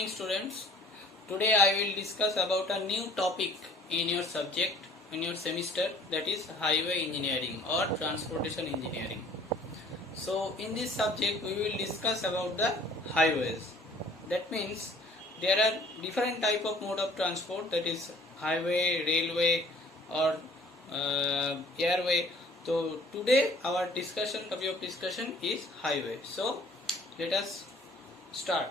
morning students. Today I will discuss about a new topic in your subject, in your semester, that is highway engineering or transportation engineering. So in this subject we will discuss about the highways. That means there are different type of mode of transport, that is highway, railway or airway. So today our topic of discussion is highway. So let us start.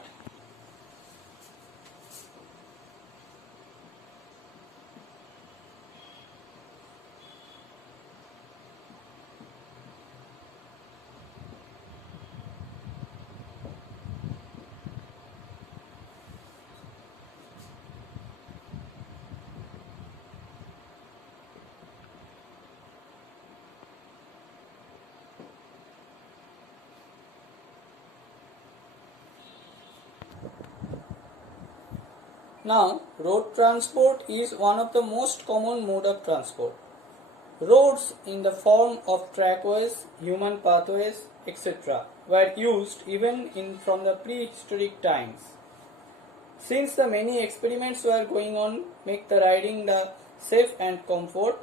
Now, road transport is one of the most common mode of transport. Roads in the form of trackways, human pathways, etc. were used even from the prehistoric times. Since the many experiments were going on make the riding the safe and comfort,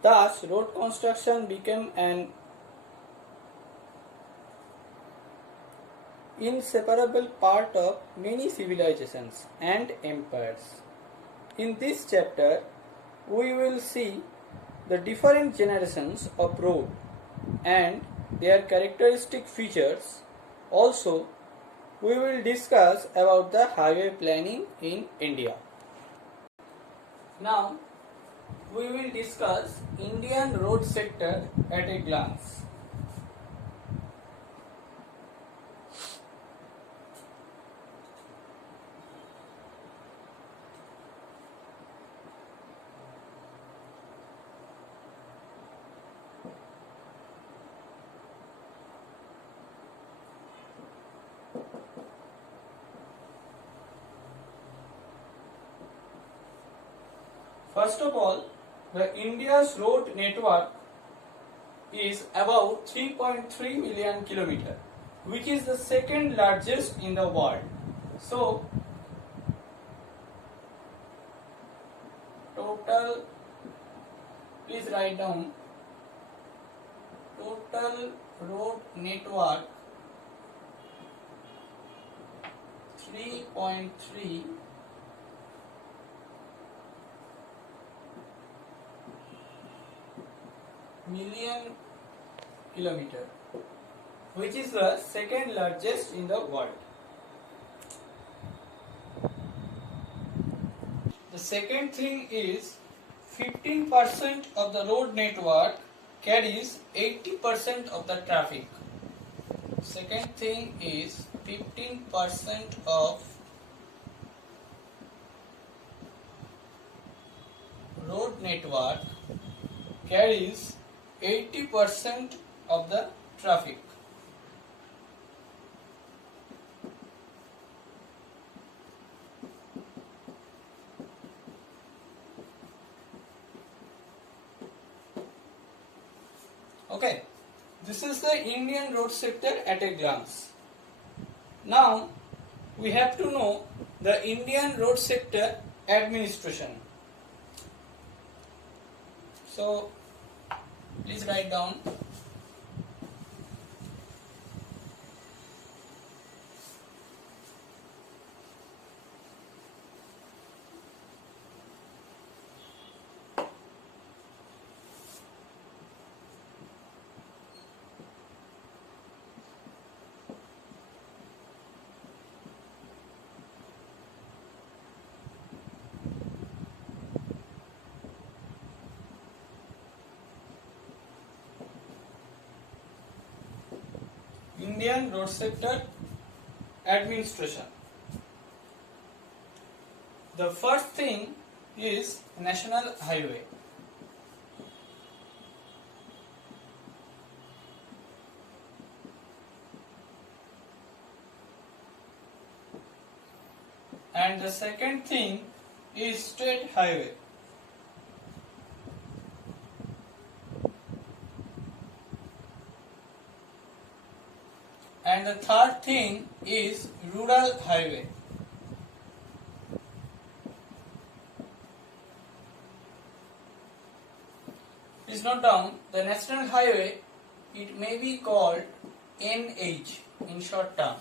thus road construction became an inseparable part of many civilizations and empires. In this chapter, we will see the different generations of road and their characteristic features. Also, we will discuss about the highway planning in India. Now, we will discuss Indian road sector at a glance. First of all, the India's road network is about 3.3 million kilometers, which is the second largest in the world. So, total, please write down, total road network 3.3 million kilometer, which is the second largest in the world. The second thing is 15% of the road network carries 80% of the traffic. Second thing is 15% of road network carries 80% of the traffic. Okay, this is the Indian road sector at a glance. Now, we have to know the Indian road sector administration. So, please write down. Indian road sector administration. The first thing is national highway. And the second thing is state highway. And the third thing is rural highway. national highway, it may be called NH in short term,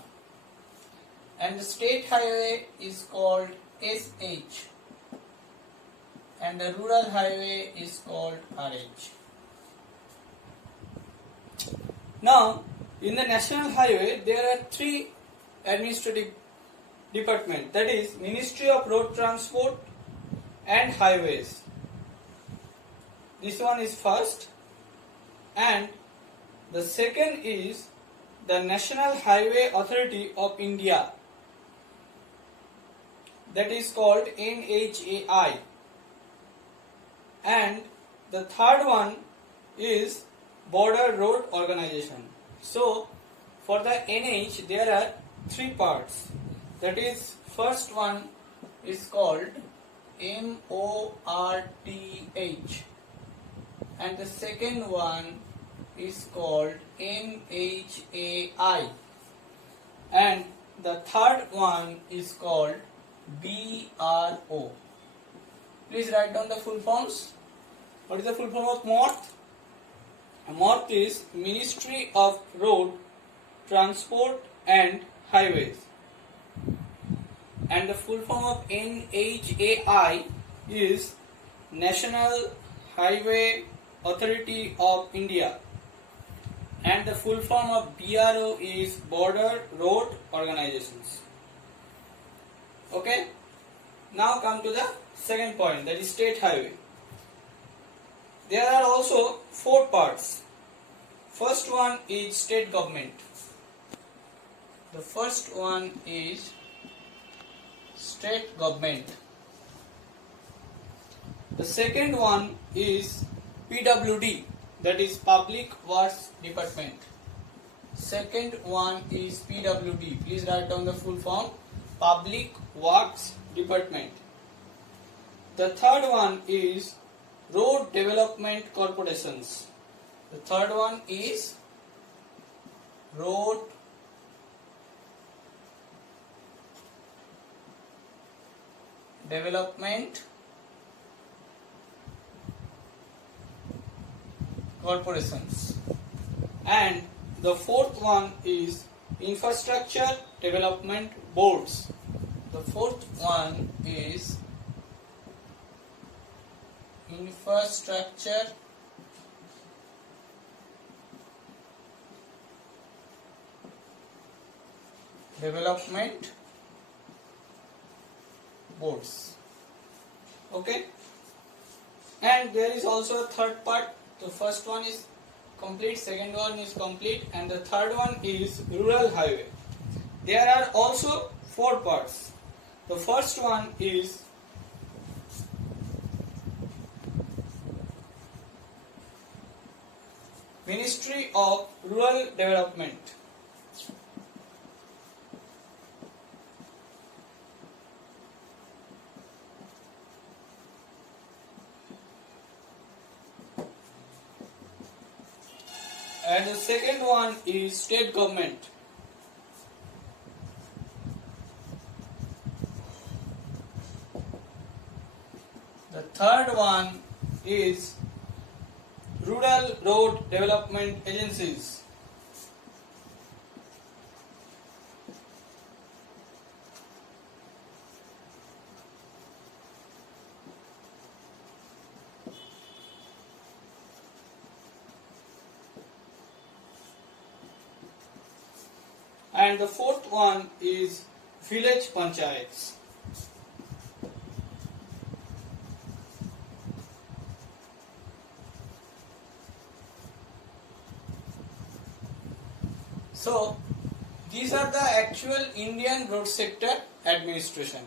and the state highway is called SH, and the rural highway is called RH. Now, in the national highway, there are three administrative departments, that is Ministry of Road Transport and Highways. This one is first, and the second is the National Highway Authority of India, that is called NHAI, and the third one is Border Road Organization. So for the NH there are three parts, that is first one is called MORTH, and the second one is called NHAI, and the third one is called BRO. Please write down the full forms. What is the full form of MORTH? MORTH is Ministry of Road Transport and Highways, and the full form of NHAI is National Highway Authority of India, and the full form of BRO is Border Road Organizations. Okay, now come to the second point, that is state highway. There are also four parts. First one is state government. The first one is state government. The second one is PWD, that is Public Works Department. Second one is PWD. Please write down the full form, Public Works Department. The third one is Road Development Corporations. The third one is Road Development Corporations, and the fourth one is Infrastructure Development Boards. The fourth one is Infrastructure Development Boards. Okay, and there is also a third part. The first one is complete, second one is complete, and the third one is rural highway. There are also four parts. The first one is Ministry of Rural Development. And the second one is state government. The third one is Rural Road Development Agencies. And the fourth one is village panchayats. So these are the actual Indian road sector administration.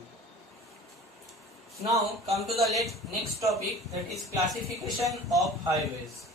Now come to the next topic, that is classification of highways.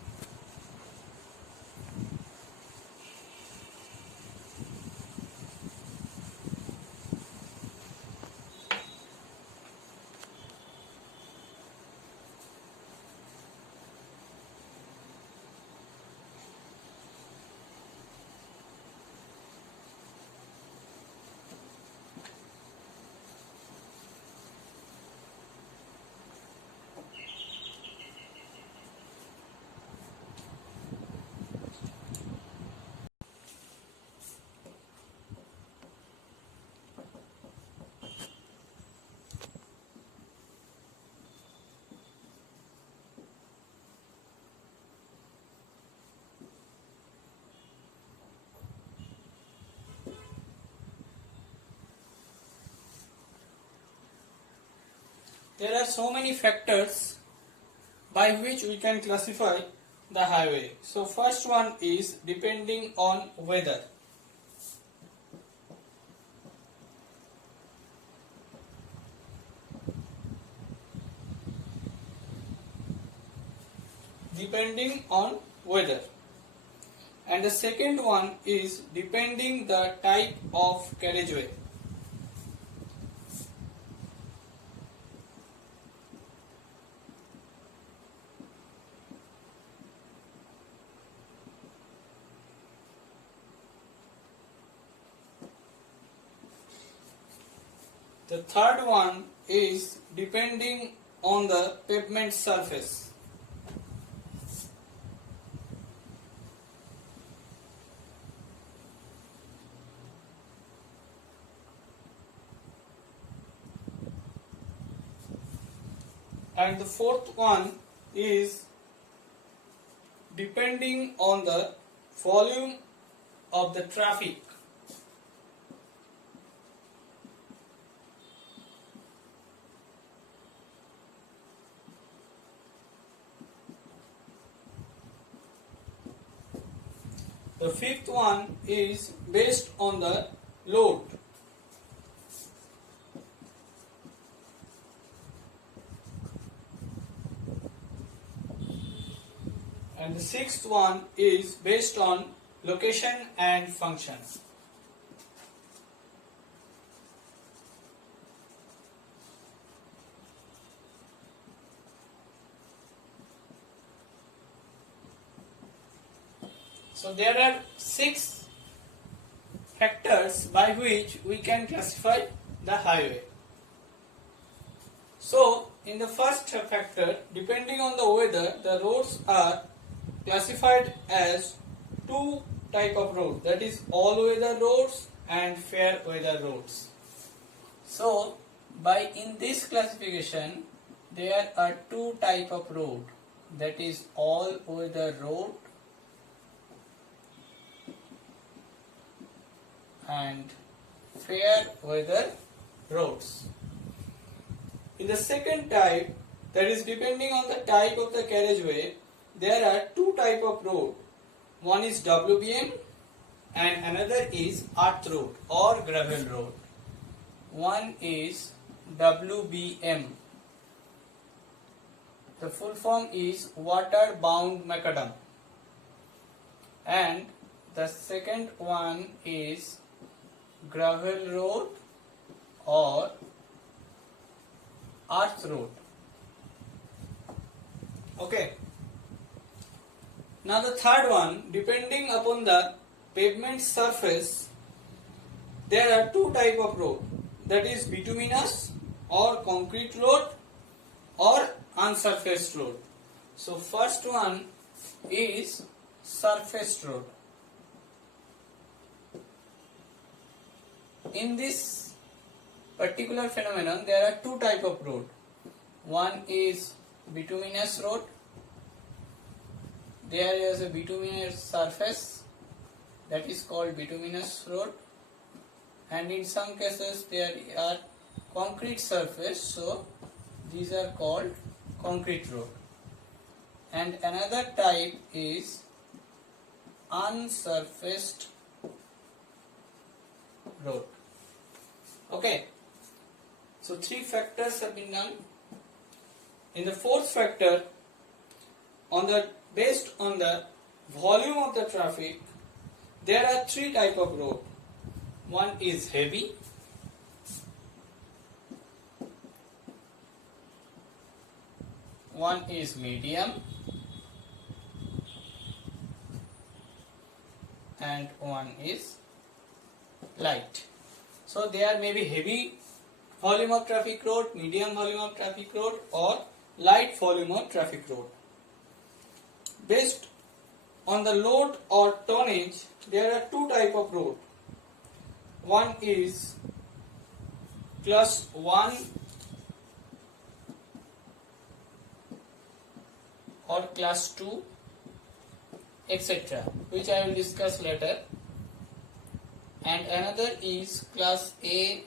there are so many factors by which we can classify the highway. So first one is depending on weather. Depending on weather. And the second one is depending the type of carriageway. The third one is depending on the pavement surface. And the fourth one is depending on the volume of the traffic. The fifth one is based on the load. And the sixth one is based on location and function. So there are 6 factors by which we can classify the highway. So in the first factor, depending on the weather, the roads are classified as 2 type of roads, that is all weather roads and fair weather roads. So in this classification there are 2 type of road, that is all weather road and fair weather roads. In the second type, that is depending on the type of the carriageway, there are 2 type of road. One is WBM and another is earth road or gravel road. One is WBM. The full form is water bound macadam. And the second one is gravel road or earth road. Okay. Now the third one, depending upon the pavement surface, there are 2 type of road, that is bituminous or concrete road or unsurfaced road. So first one is surfaced road. In this particular phenomenon, there are 2 type of road. One is bituminous road. There is a bituminous surface, that is called bituminous road, and in some cases there are concrete surface, so these are called concrete road. And another type is unsurfaced road. Okay, so 3 factors have been done. In the fourth factor, based on the volume of the traffic, there are 3 type of road. One is heavy, one is medium, and one is light. So there may be heavy volume of traffic road, medium volume of traffic road, or light volume of traffic road. Based on the load or tonnage, there are 2 type of road. One is class 1 or class 2, etc., which I will discuss later. And another is class A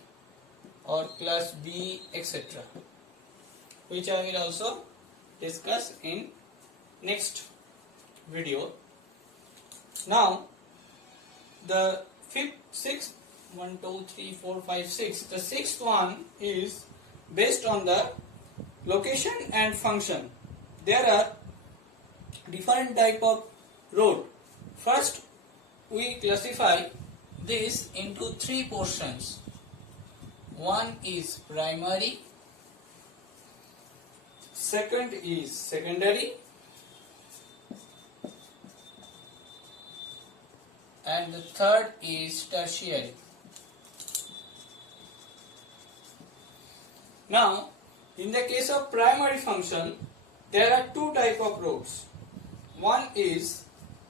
or class B, etc. which I will also discuss in next video. Now the sixth the sixth one is based on the location and function. There are different type of road. First, we classify this into three portions. One is primary, second is secondary, and the third is tertiary. Now, in the case of primary function, there are two type of roads. One is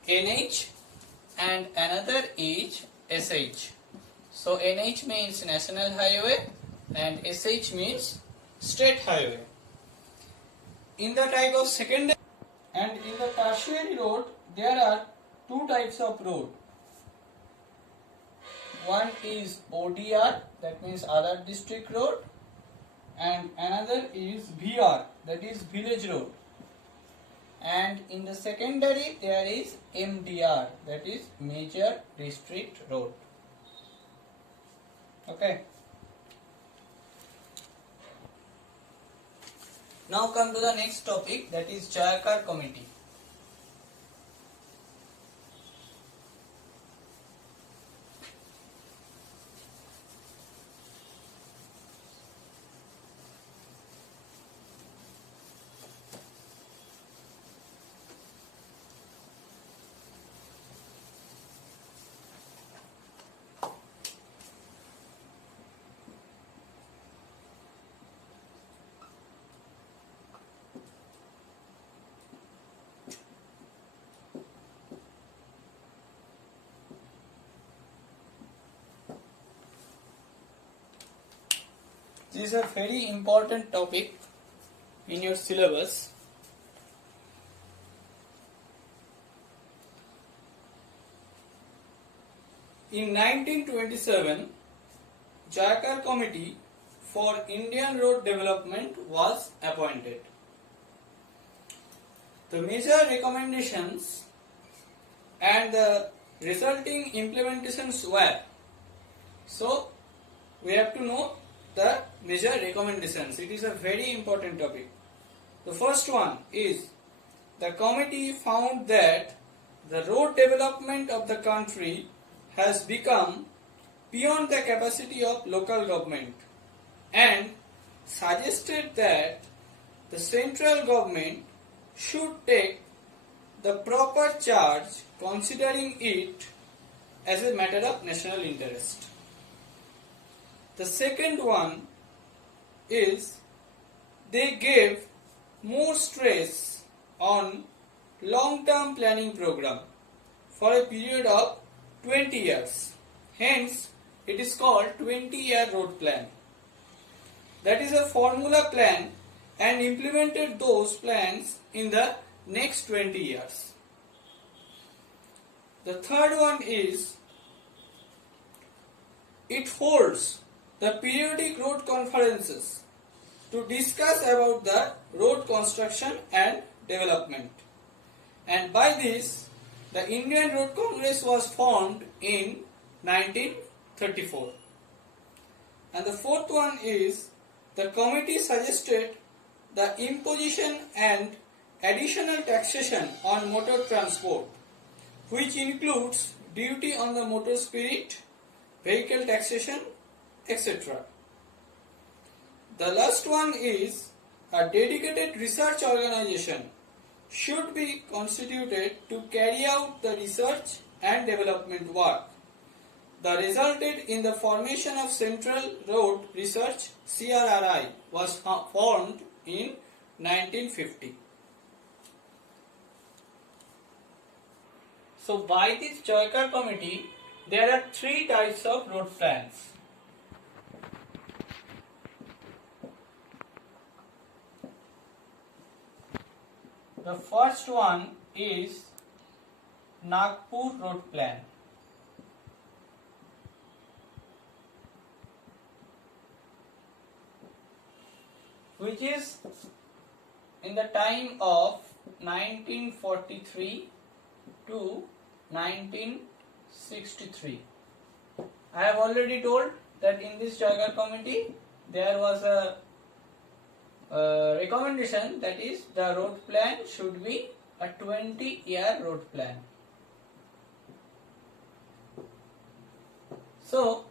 NH and another is SH. So NH means national highway and SH means state highway. In the type of secondary and in the tertiary road, there are two types of road. One is ODR, that means other district road, and another is VR, that is village road. And in the secondary there is MDR, that is major district road. Okay. Now come to the next topic, that is Jayakar Committee. This is a very important topic in your syllabus. In 1927, Jayakar Committee for Indian Road Development was appointed. The major recommendations and the resulting implementations were, so we have to know the major recommendations. It is a very important topic. The first one is, the committee found that the road development of the country has become beyond the capacity of local government and suggested that the central government should take the proper charge, considering it as a matter of national interest. The second one is, they gave more stress on long-term planning program for a period of 20 years. Hence, it is called 20-year road plan. That is a formula plan and implemented those plans in the next 20 years. The third one is, it holds the periodic road conferences to discuss about the road construction and development. And by this, the Indian Road Congress was formed in 1934. And the fourth one is, the committee suggested the imposition and additional taxation on motor transport, which includes duty on the motor spirit, vehicle taxation, etc. The last one is, a dedicated research organization should be constituted to carry out the research and development work. The resulted in the formation of Central Road Research CRRI was formed in 1950. So by this Jayakar Committee, there are three types of road plans. The first one is Nagpur Road Plan. which is in the time of 1943 to 1963. I have already told that in this Jagar committee there was a recommendation, that is the road plan should be a 20-year road plan. So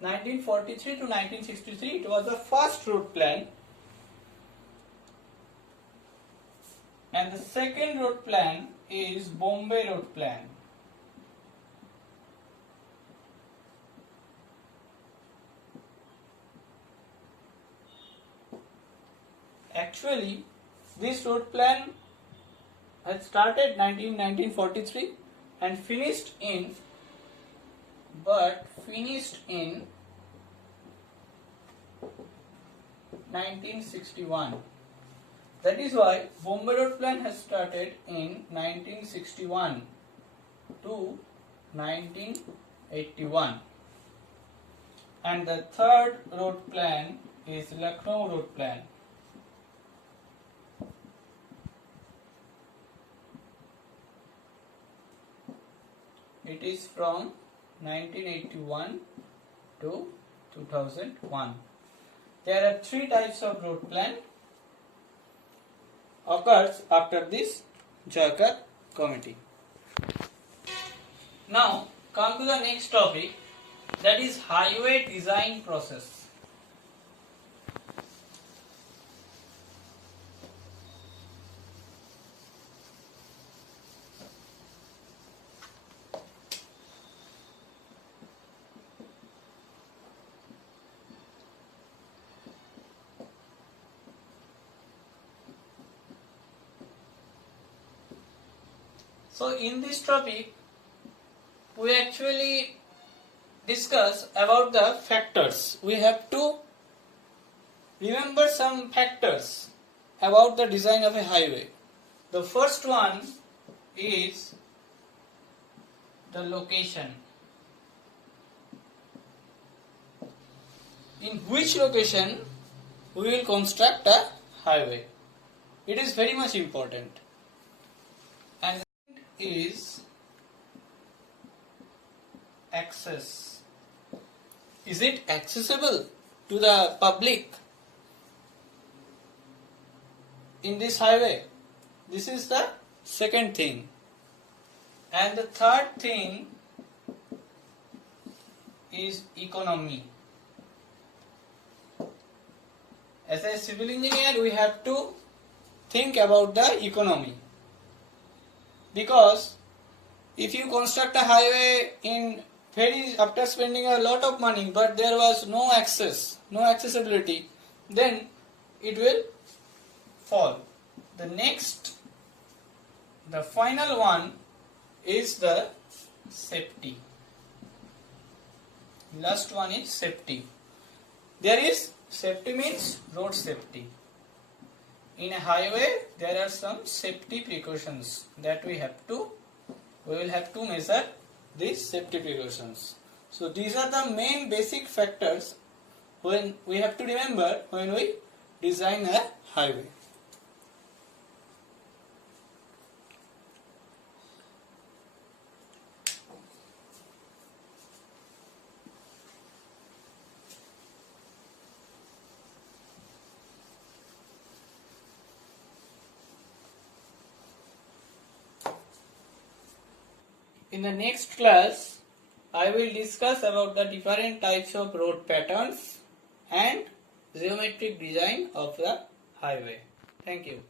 1943 to 1963 it was the first road plan, and the second road plan is Bombay Road Plan. Actually, this road plan had started 1943 and finished in 1961. That is why Bombay Road Plan has started in 1961 to 1981. And the third road plan is Lucknow Road Plan. It is from 1981 to 2001. There are three types of road plan occurs after this Jagar committee. Now come to the next topic, that is highway design process. So in this topic we actually discuss about the factors. We have to remember some factors about the design of a highway. The first one is the location. In which location we will construct a highway. It is very much important. And is access. Is it accessible to the public in this highway? This is the second thing. And the third thing is economy. As a civil engineer, we have to think about the economy. Because if you construct a highway after spending a lot of money, but there was no access, no accessibility, then it will fall. The final one is the safety. Last one is safety. Safety means road safety. In a highway, there are some safety precautions that we will have to measure these safety precautions. So these are the main basic factors when we have to remember when we design a highway. In the next class, I will discuss about the different types of road patterns and geometric design of the highway. Thank you.